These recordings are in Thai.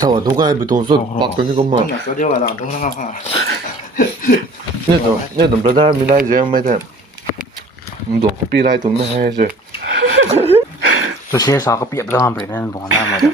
타와 누가 betul bakın kuma Dia vào làm đúng không hả? ne dum brother mi lai je mai ta ndo copy lai tum na hai je tôi sẽ sao có biết đâu mà nên bỏ ra mà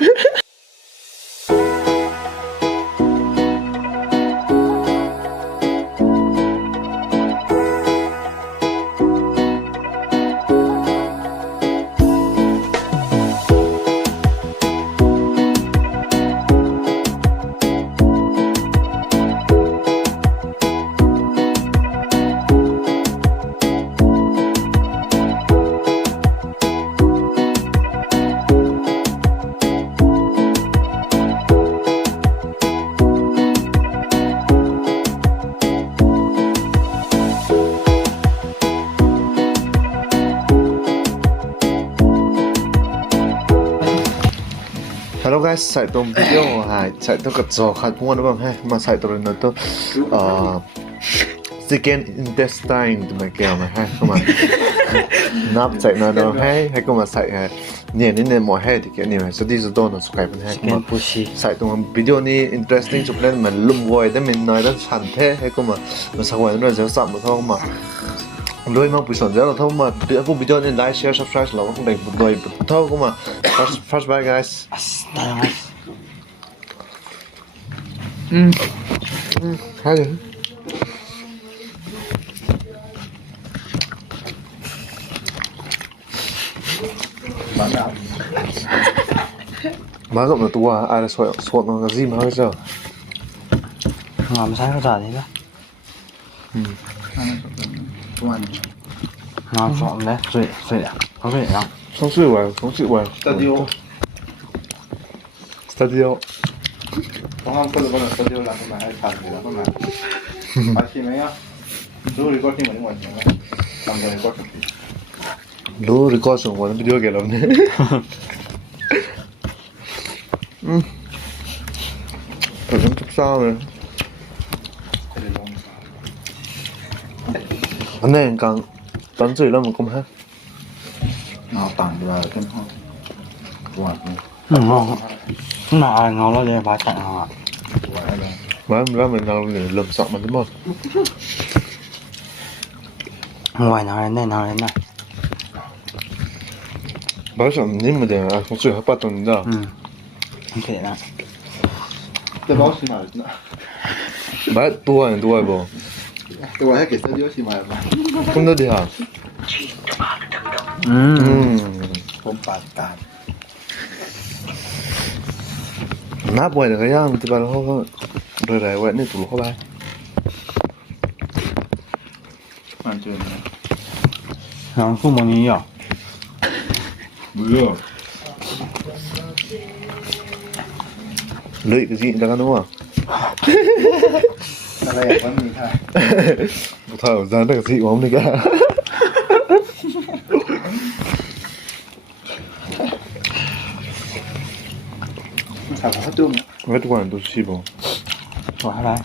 Hello guys, saya tom video hai, saya to kat zo khat pun bang hai, ma saya to na to chicken intestine tu mai kêu mà hai, không mà nắp saya na do hai, hay không mà saya nè nè mọi hai thì cái này là số đi số đo nó số cái bên hai, chicken pussy saya to video ni interesting chụp lên mà lum voi đó mình nói đó sẵn thế hay không mà sao vậy nó dễ sắm một thôi mà đôi mang bùi sồn dễ là thôi mà cái video này like share subscribe là không đầy một đôi thôi không mà first bye guys. Hai rồi. Má rộng là tua ai là sọt nó cái gì mà hơi giờ làm sao có trả thế đó làm sọt đấy rồi à có rồi không không chịu vào Stadio Không có được bao giờ studio làm cái này thành thì nó làm. Phải chi mấy á?รู้รีคอร์ดที่เหมือนกันทำกันรีคอร์ด รู้record ส่งวันวิดีโอแกเราเนี่ยแต่ฉันทุกเศร้าเลยอันนี้กลางตอนสื่อแล้วมันก็มา Nó tặng vào cáiห้องquạt này. ngon mà ngon nó lên ba trận à Quạt này. mà mình đang lượm sọ mình đúng không ngoài nào lên này báo sọ nín mà để khôngสื่อbắt tuần đó không thể nào Tôi báo xin mời. báo tua bộ Tôi báo cái studio xin mời mà. không được đi hả Không phải tàn. nắp quay được cái gì thì bạn không rồi này quay nên tụi không bay Ăn chưa này. ngon không bao nhiêu Bữa. lưỡi cái gì đang ăn đúng không Cái này vẫn như thế. một thở ra được cái gì không đi cả Thằng hết chung. mấy tuần tôi xí bộ quá đấy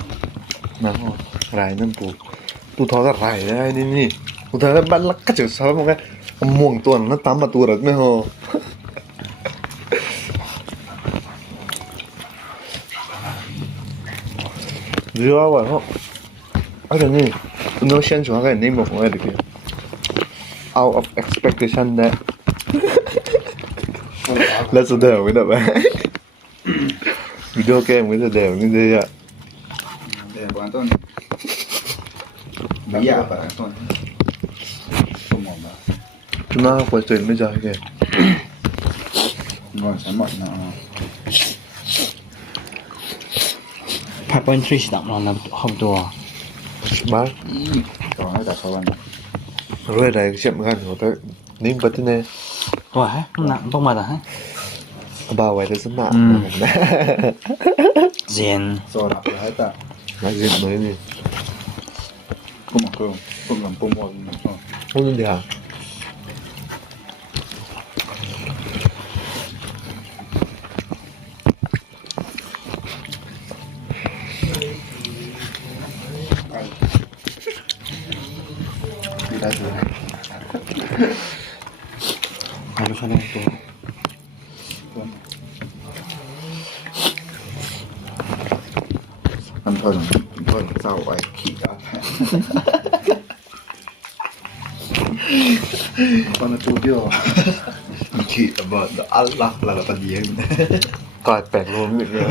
nè rải nên tụ thọ ra rải đây đi nè tụ thọ ra bắt lắc cái chữ sao một cái muồng tuần nó tắm mà tụ được mấy hồ dưa vậy không ở đây nè nó xem cho cái name một cái được kìa out of expectation that let's do it with it video game với đều như thế ạ Để quán tôi. Mấy giờ phải tôi. Không mỏng đâu. chúng nó quay chuyện bây giờ kìa Ngon sẽ mặn nào. 5.3 đậm là không tua má Còn nó cả sau ăn. rồi này chậm gần của tôi nín bật thế này rồi hả nặng bông mà hả bao vậy là rất nặng diện Rồi đập lại hết ta. nói gì mới gì Không mặc cơm. Không làm bông bò gì nữa. không nên đi hả Đi ra rồi. harus ada itu คนเศร้าไอ้ขี้อ่ะตอนนั้นจูเดียวขี้ตะบอดอัลลักแล้วก็ตะเดียง กอดแปลกรวมอีกเลย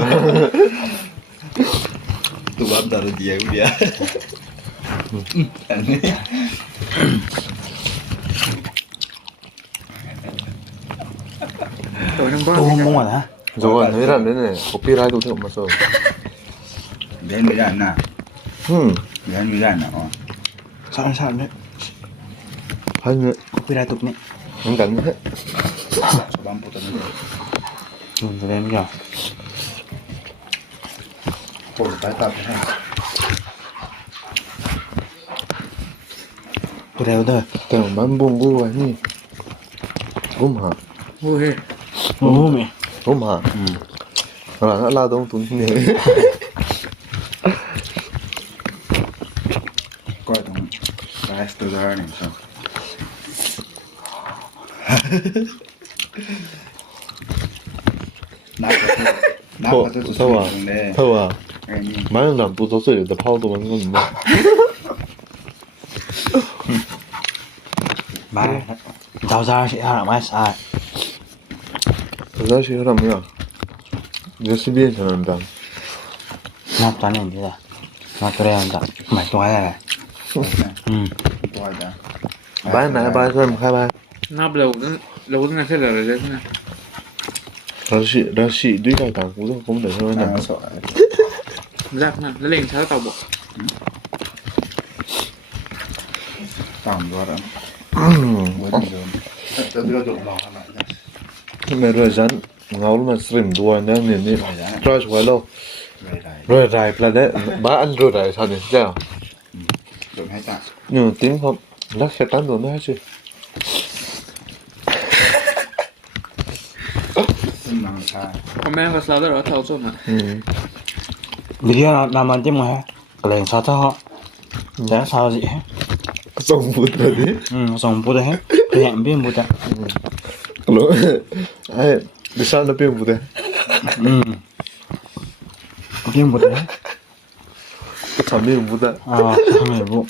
ตัวอันตะเดียงเดียวอันนี้ ตัวทั้งบ้าน Tung mong hả? 저거 내란 내네 코피라이트 좀 맞어. เล่นไม่ได้น่ะ เล่นไม่ได้น่ะอ๋อ Sao sao đấy? 하는 Coffee ra tục nè. 응간 해. ชาวบ้านพูดกันเลย Rồi lên bây giờ. พูดไปตัดให้ Tôi đều thôi. 그냥 만봉고 아니. 곰하. โอ้ย Ủa mẹ. 곰하. 아, 라동 돈네. ก็ต้องไลฟ์ตัวเดินนี่ครับนักก็จะสุดๆเลย 더워. ไอ้นี่ 많은 사람 또 줬어요. 근데 파우더 많은 건 뭐. Ba. Tao ra sẽ ra mai sai. 다시 하라면 레스비엔 전한다. Nó toán này thế là. Nó tôi đây là mày toán này. ตัวจ้ะ 바이 나이 바이 그럼 가이 바이. นับเราต้องงานเท่าไหร่เลยนะ 라시 네가 당구도 보면 되잖아. น่าสวย ยากนะแล้วเล่งช้าเต่าบอก ต่ำด้วยนะเวทีเดิมจะเดือดร้อนขนาดนี้ 근데 러잔 나올만 스트림 도와내 니 트라이스 와로 ไม่ได้ 러라이 플라데 바안 러라이 사네 진짜. โดนให้จ้ะ 요 띵컴 락세탄 도는 하지. ซึ่งนางชา พ่อแม่ก็สลาได้หรอเท่าส้มอ่ะ Video làm ăn chứ mà. Lên sao cho. Chả sao gì hết. 송부터니? Xong bố đây hết. Thì hẹn biết bố ta. 로 아이 리산도 삐 부대. Biết bố đây hết. 잠이 부대. À, mày bố.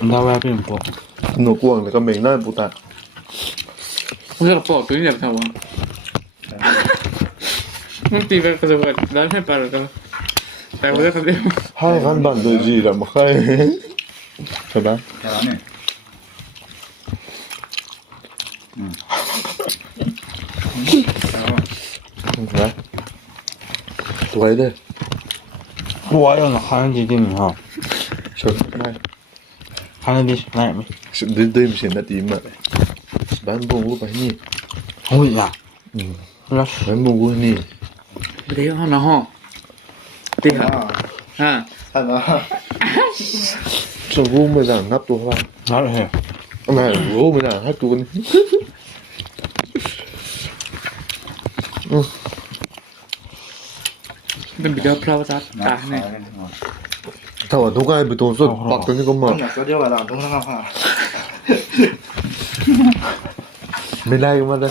Đâu ra biết bố. 너 꾸왕 내가 맥날 부대. เลือกปอกตัวนี้แบบเท่าอ่ะมึงตีไปกระโดดแล้วให้ปลาหรือกันแต่ว่าจะทำได้ 하이 간반 너지라 뭐 하이. 저다. แต่ละเนี่ย 그래. 도와야 돼. Ủa là ha는 gì đi mình hả? 저 나이. Ha는 đi này mày. 늘들 미신다 띠마. 만봉고 봐니. Ôi dạ. Là 만봉고 니. เดี๋ยวห้องนอนห้องตีหักอ่า ท่านว่า 저 후메장 납도 하. nói hề. 나 후메장 할 두근. เป็นบิดาพลาวจัด นั ตาก เนี่ย ขายกันหมด 다와 누가 해도 돈 빡더니 ต้ 것만 องอยากก็เดียวกับเราต้องทำค่ะ 밀라이 그만해.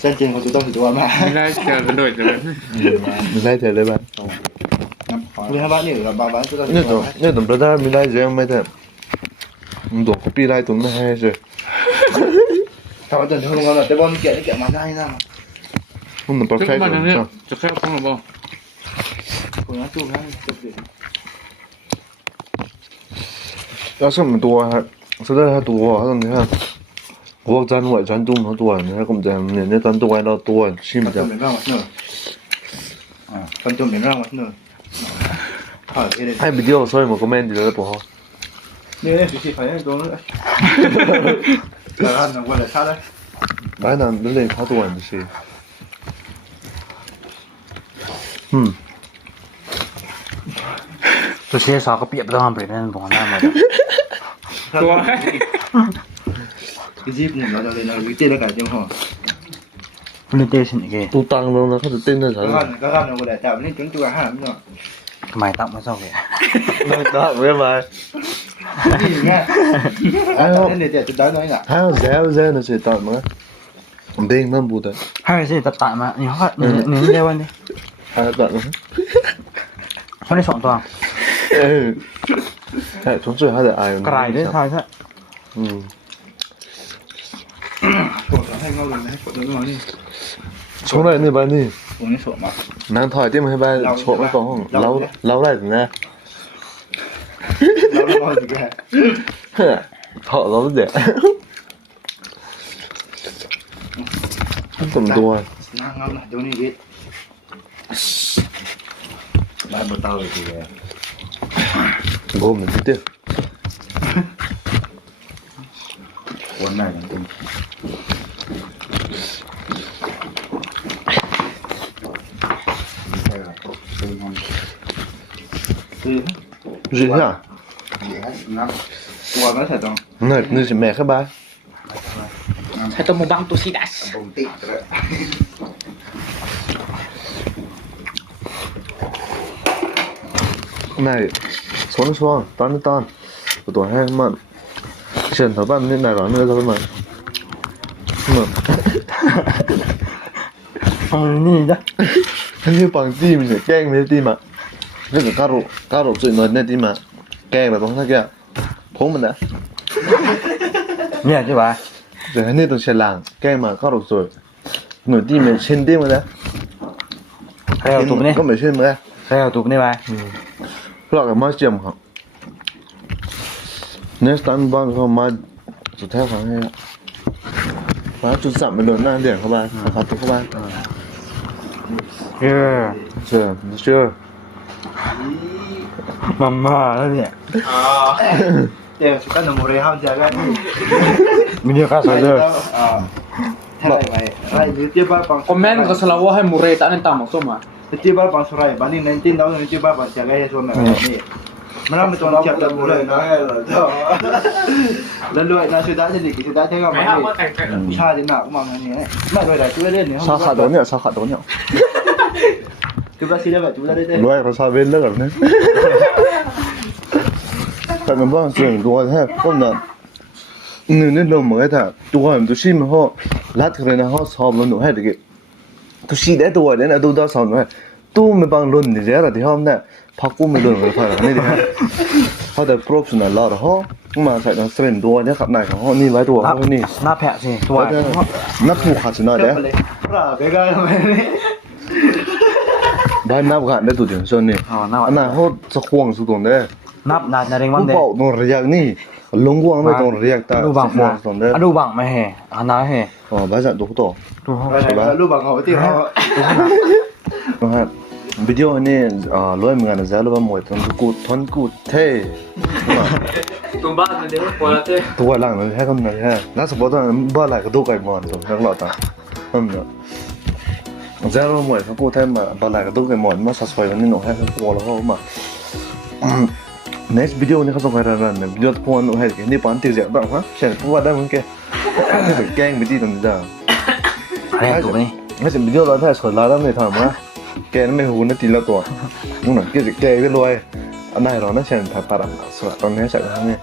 เส้นจริงเขาจะต้องถือตัวมา ไม่ได้เจอกระโดดเลย 밀라이 되려봐. มีห้าบ้านนี่หรือบางบ้านก็ต้อง 얘도 브라더 밀라이 제가 매대. 너 코피라이 돈나 해야지. ถ้าว่าจะถึงลงกันแต่บอลเกี่ยวมาได้นะ 오늘 ทุก 박사이 วันนั้นเนี่ย 진짜. จะเข้าห้องหรือเปล่า คุณนักจูบให้จุดเด่น 야스면 도와 서다 도와 하던데 한 고학잔 와 잔좀 도와 내가 그럼 이제 내 단도 와라 도와 คนจ 심자. มเป็นร่างวัดเนอร์คนจมเป็นร่างวัดเนอร์ผ่านที่เลย 할 비디오 서이 뭐 코멘트 를 봐. นี่นี่สิใครให้ตัวนั้นแต่ท่านหนึ่งวันเลยชาเลย 많이 난 늘레 가도 왔는데 씨. Tôi sẽ sao có biết đâu mà nên bỏ ra mà. ตัว ที่จีบหนึ่งเราจะเรียนเราวิจัยแล้วกันจังหวะ Lên tê xin kì. 또 땅으로 가서 떼는 ก็ 잘. ก็ทำหนึ่งวันแต่จับนี่จุนตัวห้ามเนาะ Mày tặng mà sao vậy? 나왜 말? นี่ไงนี่เดี๋ยวจะได้น้อยน่ะ 하여 제는 제 땅 뭐. 뱅만 보다. Hai cái gì tập tại mà. Nhìn hết. Nhìn đeo anh đi. 短了。 เขาได้สองตัว 哎，从这还得挨。 ไกลได้ใช่ใช่ 嗯， ตัวให้เงาเลยให้กดตัวนี้ 从来那边呢， ตรงนี้สวยมาก 南台这边那边错了讲，老来的呢， เราสิแก 好老的，这么多， นั่งเงาหน่อยตรงนี้วิทย์ได้บนเตาเลยทีเดียว 我们这点， วนไหนกันจริงใช่ครับซื้อมันซื้อ 试一下， เดี๋ยวน้ำตัวไม่ใส่ตรง 那是买开吧？ ใช้ตัวมูบังตัวซีดัส ผมติดเลย 那双双，当一当，不多还嘛，现头办那那个那个什么，什么， นี่จ้ะ 那帮地没是干没地嘛，那个加入最难那地嘛，干了东西个，碰们的。 เนี่ยใช่ป่ะ 这那都是狼，干嘛加入最，那地没签地么的， ใครเอาตัวนี้ ก็ไม่ใช่มั้ย ใครเอาตัวนี้ไป เราก็มาเจียมครับเนี่ยสตันบ้านเขามาสุดท้ายฟังให้มาจุดสับไปเลยหน้าเดี่ยงเข้าไปขับตัวเข้าไป เออ เชื่อเชื่อ มาม่าแล้วเนี่ย เดี๋ยวสุกันหนูเลยห้ามใจกัน มีเดียวกันใส่เลย แท้ไรไรเจี๊ยบปัง คอมเมนต์ก็สลาวให้มูเรตอันนั้นตามมาส้มอ่ะ เจี๊ยบปังสุไรบ้านนี้นั่นจิ้นดาวนั่นเจี๊ยบปังใจกันส่วนแบบนี้มันน่าเป็นตัวเจี๊ยบตัวเลยนะแล้วด้วยนะสุดท้ายจะดีกี่สุดท้ายใช่ไหมชาดินหนักมากนี่ไม่ด้วยแต่ช่วยเล่นเนี่ย ซาขาตัวเนี่ยซาขาตัวเนี่ย จุดละสิได้แบบจุดละได้ รวยเราซาเวลเลอร์เนี่ยแต่กันบ้างเสียงตัวแทบก็น่ะนึกนึกลงมาแค่ตัวมันตัวชิมเขาลัดกันนะเขาสอบแล้วหนูให้เด็กตัวชีได้ตัวเนี่ยนะตัวสอบหนูให้ตัวไม่บังลุ้นนี่เจ้าที่เขาเนี่ยพักกูไม่ลุ้นเลยค่ะนี่ดิเขาแต่ professional แล้วเขามาใส่ตัวเทรนตัวเนี่ยขับไหนของเขานี่ไว้ตัวเขานี่ หน้าแผลสิตัว นับผูกขาดชนะเด้ ปลาเบก้าทำไมนี่ ได้นับขาดได้ตัวเดียวส่วนนี่ อ๋อหน้า อันนั้นเขาจะควงสุดตรงเด้ นับนาเรงวั ผู้ นเด เป่าตรงระยะนี่ลงกว้างไม่ตรงระยะตา ดูบัง ควงตรงเด้ ดูบังไม่เห่อันนั้นเห่ อ๋อบ้าจัดตัวต่อ ดูเขา รูปบางเขาที่เขา นะฮะวิดีโอนี้ร้อยเหมือนกันนะจ๊ะแล้วว่าหมวยทนกูเท่ ตัวบ้านมันเดี๋ยวพอแล้วเต้ ตัวหลังนั้นให้คนนั้นฮะน่าสมบูรณ์บ้านหลายก็ดูไก่มอนตรงนักหล่อตาเนี่ยจ๊ะแล้วหมวยเขากูเท่มาบ้านหลายก็ดูไก่มอนมาสับสนกันนี่หนูให้เขาตัวแล้วเขามา next video นี่เขาส่งให้เราเนี่ยวิดีโอพวกนู้นให้กันนี่ปานตีเสียบ้างฮะเช่นพวกได้เหมือนกันแกงไปที่ตรงนี้จ้ะ อะไรตัวนี้ งั้นสิวิดีโอเราถ้าสนเราแล้วไม่ทำนะแกนั่นไม่หูนั่นตีละตัวนู่นน่ะแกไปรวยอันไหนเรานั่นเช่นถ้าปาระสระตอนนี้ใช่ไหมเนี่ย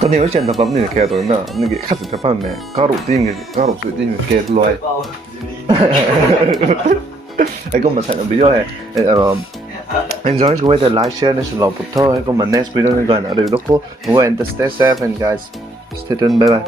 ตอนนี้ว่าเช่นถ้าปั๊มนี่แกตัวนั้นนี่แกขัดสิถ้าปั๊มเนี่ยก็รูทีมก็รูทีมแกรวยไอ้ก็มาใส่ในวิดีโอให้enjoy the way the like share นี่สุดหล่อปุ๊บเท่าให้ก็มา next video นี่ก่อนเดี๋ยวทุกคน go and stay safe and guys stay tuned bye bye